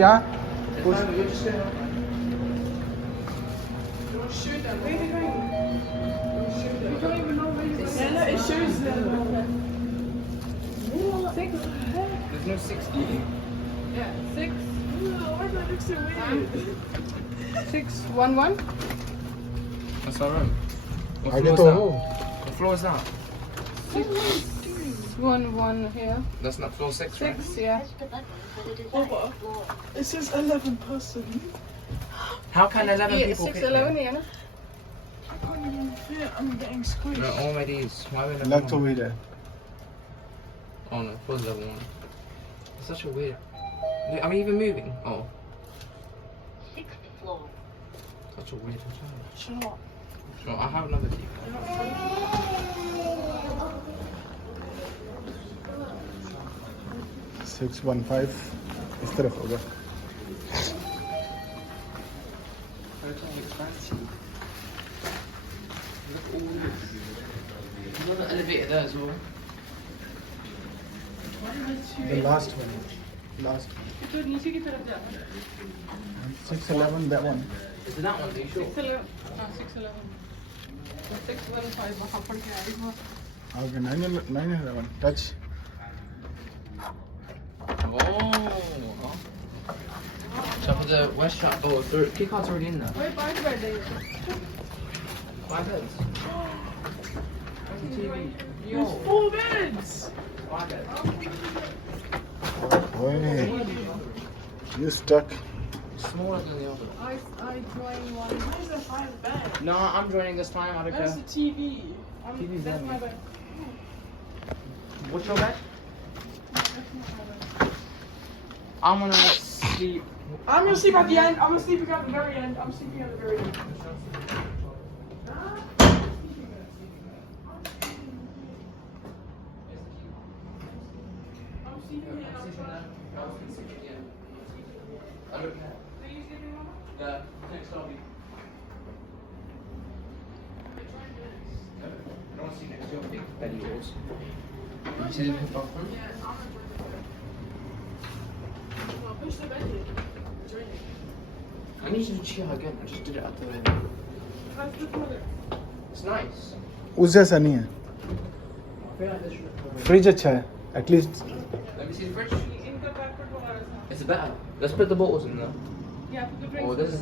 क्या Shoot them. Where are you going? You don't even know where you're going. Yeah, it shows them. 6. There's no 60. Yeah, 6. Why does that look so weird? 611. That's our room. What आगे floor is तो that? हो What floor is that? 611 here. That's not floor 6, right? 6, yeah. It says 11 person. How can 11 Yeah, people 611, fit yeah. No? I can't even fit. I'm getting squished. here? No, all my D's. Why would लग तो वही रहा Oh no, it was level 1. It's such a weird. Wait, are we even moving? Oh. 6th floor. Such a weird hotel. Shut up. Sure, I have another TV. 615 इस तरफ होगा Hotel expensive. Look at all this. There's another elevator there as well. the last one तो नीचे की तरफ जाना है. 611 that one Is it that one? Are you sure? 611. हाँ, 611. 615 वहाँ पड़ के आई वो. okay 911 touch Oh. Shop at the West Shop. Oh, the key card's already in there. वही 5 बेड है. 5 beds. TV. Yo. There's 4 beds. 5 beds. Oi, you stuck Smaller than the other. I join one. Where's the 5 bed? No, I'm joining this time. I don't Where's care. the TV? TV's That's there. my bed. What's your bed? I'm gonna sleep. I'm gonna sleep at the end. I'm sleeping at the very end. I'm sleeping at the very end. I'm sleeping here. Yeah, next lobby. I don't see next to your big belly walls. You see the big bathroom? Push the bed here. Join it. I need you to chill again. I just did it at the. How's the toilet? It's nice. उस जैसा नहीं है I feel like this should have fridge अच्छा है at least Let me see the fridge. इनका backward वगैरह था. It's better. Let's put the bottles in there. Yeah, put the drinks. Oh, this is